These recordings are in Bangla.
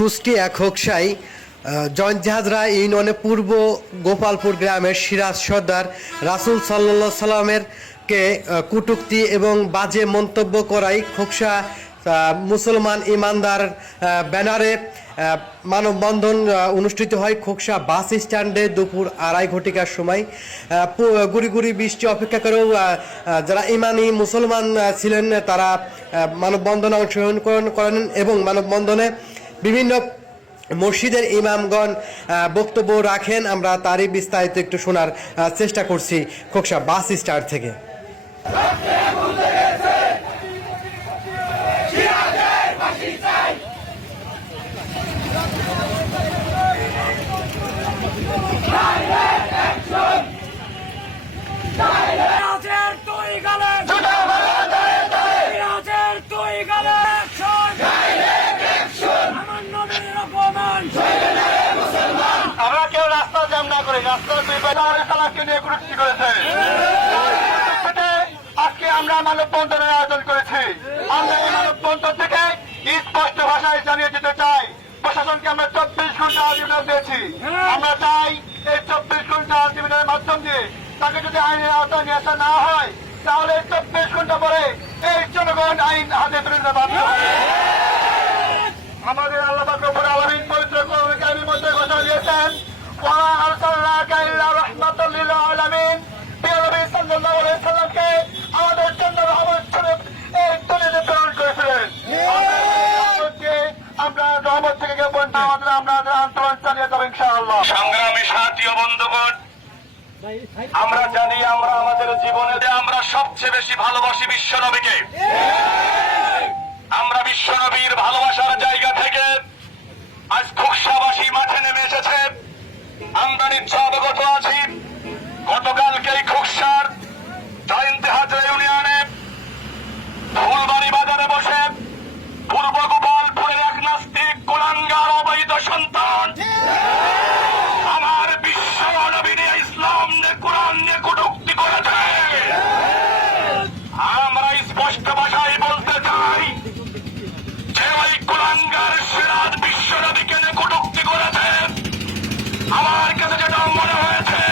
কুষ্টিয়া খোকসাই জয়ন্তহাজরা ইউনিয়নের পূর্ব গোপালপুর গ্রামের সিরাজ সর্দার রাসূল সাল্লাল্লাহু সাল্লামের কে কটূক্তি এবং বাজে মন্তব্য করায় খোকসা মুসলমান ইমানদার ব্যানারে মানববন্ধন অনুষ্ঠিত হয় খোকসা বাস স্ট্যান্ডে দুপুর 2:30 ঘটিকার সময়। গুড়ি গুড়ি বৃষ্টি অপেক্ষা করেও যারা ইমানি মুসলমান ছিলেন তারা মানববন্ধনে অংশগ্রহণ করেন এবং মানববন্ধনে বিভিন্ন মসজিদের ইমামগণ বক্তব্য রাখেন। আমরা তারই বিস্তারিত একটু শোনার চেষ্টা করছি খোকসা বাস স্ট্যান্ড থেকে। আমরা কেউ রাস্তা জ্যাম না করি, রাস্তার দুই পাশে তালাককে নিয়ে কটূক্তি করেছে। আজকে আমরা মানববন্ধনের আয়োজন করেছি। আমরা এই মানববন্ধন থেকে স্পষ্ট ভাষায় জানিয়ে দিতে চাই, প্রশাসনকে আমরা 24 ঘন্টা আলটিমেটাম দিয়েছি। আমরা চাই এই 24 ঘন্টা আলটিমেটামের মাধ্যম দিয়ে তাকে যদি আইনের আওতায় নিয়ে আসা না হয় তাহলে 24 ঘন্টা পরে এই জনগণ আইন হাতে তুলে নিতে বাধ্য হবে। আমাদের আল্লাহ পাক রব্বুল আলামিন পবিত্র কোরআন কারীমের মধ্যে ঘোষণা দিয়েছেন, ওয়া মা আরসালনাকা ইল্লা রাহমাতাল লিল আলামিন। প্রিয় নবী সাল্লাল্লাহু আলাইহি সাল্লামকে আমাদের জন্য রহমত স্বরূপ এই দুনিয়াতে প্রেরণ করেছিলেন। আমরা রহমত থেকে আমরা আন্দোলন চালিয়ে যাব ইনশাআল্লাহ। সংগ্রামী সাথী ও বন্ধুগণ, আমরা জানি আমরা আমাদের জীবনে আমরা সবচেয়ে বেশি ভালোবাসি বিশ্ব নবীকে। আমরা বিশ্বনবীর ভালোবাসার জায়গা থেকে আজ খোকসাবাসী মাঠে নেমে এসেছে। আমরা নিশ্চয় অবগত আছি, গতকালকে খোকসার জয়ন্তহাজরা ইউনিয়নে ফুলবাড়ি বাজারে বসে পূর্ব গোপালপুরের এক নাস্তিক কুলাঙ্গার অবৈধ সন্তান আমার বিশ্ব নবী নিয়ে ইসলাম নিয়ে কোরআন নিয়ে কটূক্তি করেছে। আমরা স্পষ্ট ভাষায় বলতে চাই, ওই কুলাঙ্গার সিরাজ বিশ্ব নবীকে নিয়ে কটূক্তি করেছে। আমার কাছে যেটা মনে হয়েছে,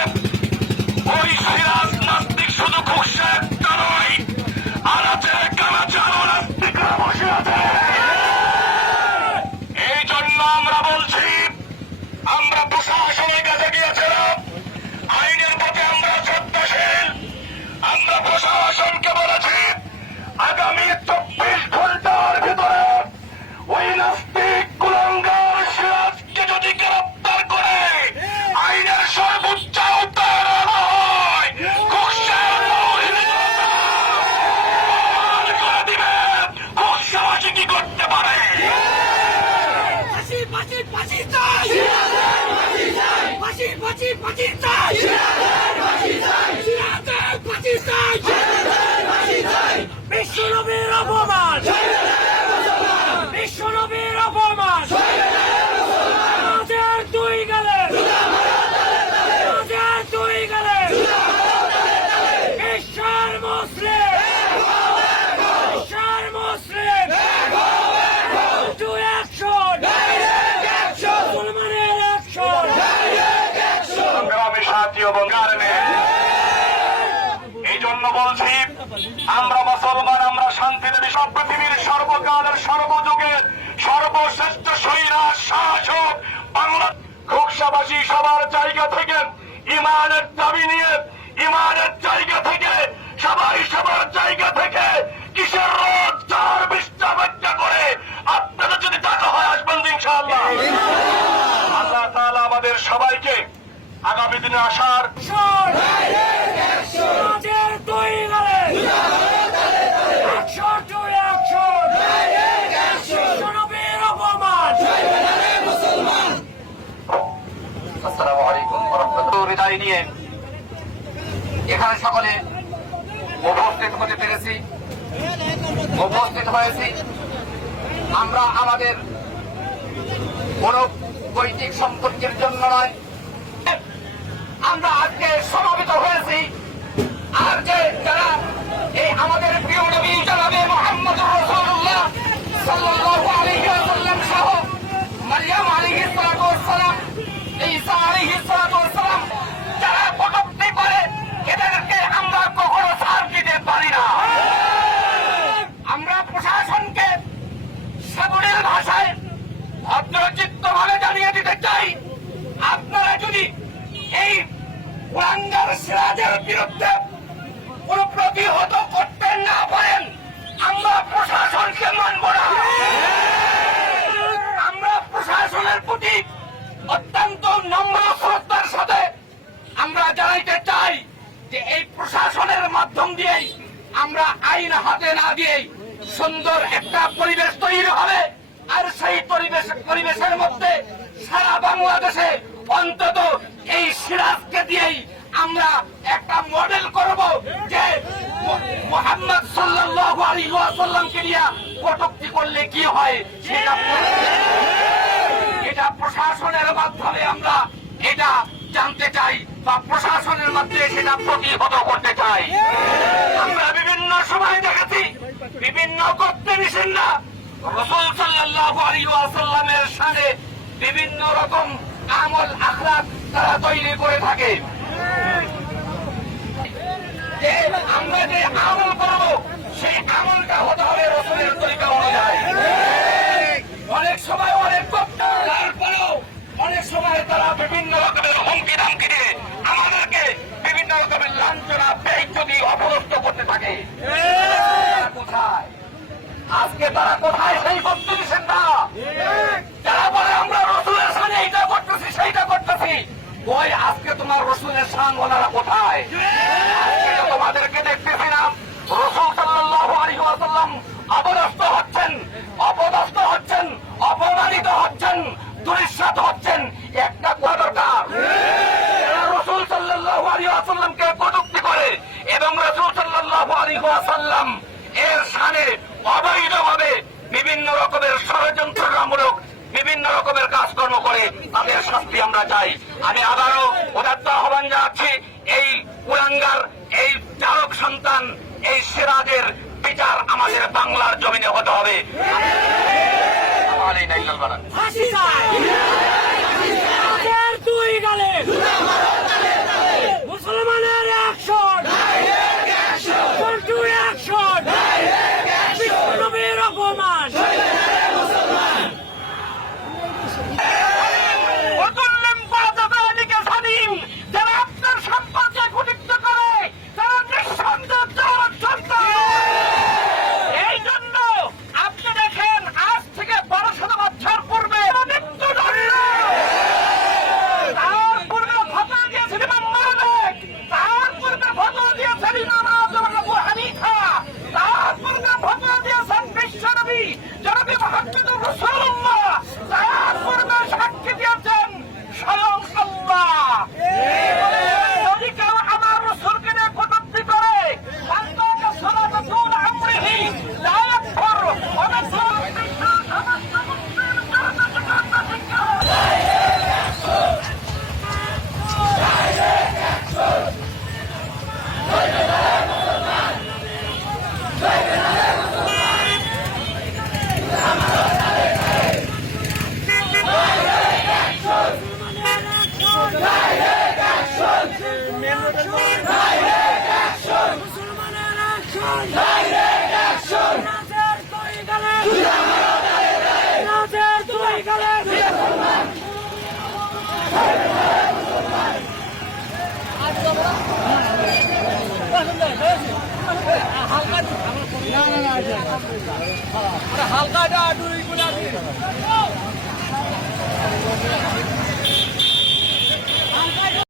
ওই সিরাজ নাস্তিক শুধু খোকসা একটা নয়, আর আছে কানাচে আরো নাস্তিকরা বসে আছে। এই জন্য আমরা বলছি, আমরা প্রশাসনের কাছে গিয়েছিলাম, আইনের প্রতি আমরা শ্রদ্ধাশীল। আমরা প্রশাসনকে বলেছি আগামী 24 ঘন্টার ভিতরে ওই নাস্তিক কুলাঙ্গার সিরাজকে যদি গ্রেফতার করে আইনের সর্বোচ্চ আওতায় আনা হয়, খোকসার করে দিবে খোকসাবাসী কি করতে পারে। বিশ্বনবীর অপমান, বিশ্বনবীর অপমান, আমাদের দুই গেলে, আমাদের দুই গেলে বিশ্বের মুসলিম, বিশ্বের মুসলিম টু অ্যাকশন, মুসলমানের অ্যাকশন। সংগ্রামী সাথী ও বন্ধুগণ, এই জন্য বলছি, আমরা মুসলমান, আমরা শান্তিতে সব পৃথিবীর সর্বকালের সর্বযুগের সর্বশ্রেষ্ঠ সৈরা শাসক বাংলা খোকসাবাসী সবার জায়গা থেকে ইমানের দাবি নিয়ে, ইমানের জায়গা থেকে সবাই সবার জায়গা থেকে কিসের রোজ 4-20টা বাচ্চা করে আপনাদের যদি টাকা হয় আসবেন ইনশাআল্লাহ। আল্লাহ তাআলা আমাদের সবাইকে আগামী দিনে আসার বিদায় নিয়ে এখানে সকলে উপস্থিত হতে পেরেছি, উপস্থিত হয়েছি। আমরা আমাদের কোন বৈদিক সম্পর্কের জন্য নয়, আমরা আজকে সমাবেত হয়েছি। আর যে যারা এই আমাদের প্রিয় নবী জনাবে মুহাম্মদুর রাসূলুল্লাহ সাল্লাল্লাহু আলাইহি ওয়াসাল্লাম সহ কুলাঙ্গার সিরাজের বিরুদ্ধে কোন প্রতিহত করতে না পারেন, আমরা প্রশাসনকে মানব না। আমরা প্রশাসনের প্রতি অত্যন্ত নম্র শ্রদ্ধার সাথে আমরা জানাইতে চাই যে এই প্রশাসনের মাধ্যম দিয়েই আমরা আইন হাতে না দিয়েই সুন্দর একটা পরিবেশ তৈরি হবে। আর সেই পরিবেশের মধ্যে সারা বাংলাদেশে অন্তত এই সিরাজকে দিয়েই আমরা একটা মডেল করব যে মুহাম্মদ সাল্লাল্লাহু আলাইহি ওয়াসাল্লামকে নিয়ে কটূক্তি করলে কি হয় সেটা এটা প্রশাসনের মাধ্যমে আমরা এটা জানতে চাই বা প্রশাসনের মাধ্যমে সেটা প্রতিহত করতে চাই। আমরা বিভিন্ন সময় দেখেছি বিভিন্ন করতে নিষেধ না রাসূল সাল্লাল্লাহু আলাইহি ওয়াসাল্লামের সাথে বিভিন্ন রকম আমল আখলাক তারা তৈরি করে থাকে। যে আমরা যে আমল করব সেই আমলটা হতে হবে রাসূলের তরিকা অনুযায়ী। অনেক সময় অনেক করতে তারপরেও অনেক সময় তারা বিভিন্ন রকমের হুমকি ধামকি দিয়ে আমাদেরকে বিভিন্ন রকমের লাঞ্ছনা বেইজ্জতি অপদস্থ করতে থাকে। কোথায় আজকে তারা কোথায় সেই করতে দিচ্ছেন না? যারা বলে আমরা রসুলের সামনে এইটা করতেছি সেইটা করতেছি, ওই আজকে তোমার রসুলের শান ওনারা কোথায়? আজকে তোমাদেরকে দেখতেছি না রসুল সাল্লাল্লাহু আলাইহি ওয়াসাল্লাম অপদস্থ হচ্ছেন, অপদস্থ হচ্ছেন, অপমানিত হচ্ছেন, দুরিশ্বাত হচ্ছেন। একটা কথা দরকার, রসুল সাল্লাল্লাহু আলাইহি ওয়াসাল্লামকে কটূক্তি করে এবং রসুল সাল্লাল্লাহু আলাইহি ওয়াসাল্লাম এর শানে অবৈধভাবে বিভিন্ন রকমের ষড়যন্ত্রমূলক বিভিন্ন রকমের কাজকর্ম করে তাদের শাস্তি আমরা চাই। আমি আবারও উদাত্ত আহ্বান জানাচ্ছি এই কুলাঙ্গার এই চালক সন্তান এই সিরাজের বিচার আমাদের বাংলার জমিনে হতে হবে। ফাঁসি চাই। রাতের দুই গালে মুসলমানের অ্যাকশন, টু অ্যাকশন, বিশ্বনবীর অপমান। যারা আপনার সম্পর্কে কটূক্তি করে তারা নিঃসন্দেহ চালক সন্তান। এই জন্য আপনি দেখেন আজ থেকে 1200 বছর পূর্বে মৃত্যুদণ্ড, তার পূর্বে ফতোয়া দিয়েছেন ইমাম মালিক, তার পূর্বে ফতোয়া দিয়েছেন ইমাম আবু হানিফা, তার পূর্বে ফতোয়া দিয়েছেন বিশ্বনবী জনাবে মুহাম্মদুর রাসূলুল্লাহ, তার পূর্বে সাক্ষী দিয়েছেন স্বয়ং আল্লাহ। যদি কেউ আমার রাসূলকে নিয়ে কটূক্তি করে আল্লাহকে সালাত দুন আমরিহি লা ইয়াকফুর ওয়া মান হালকা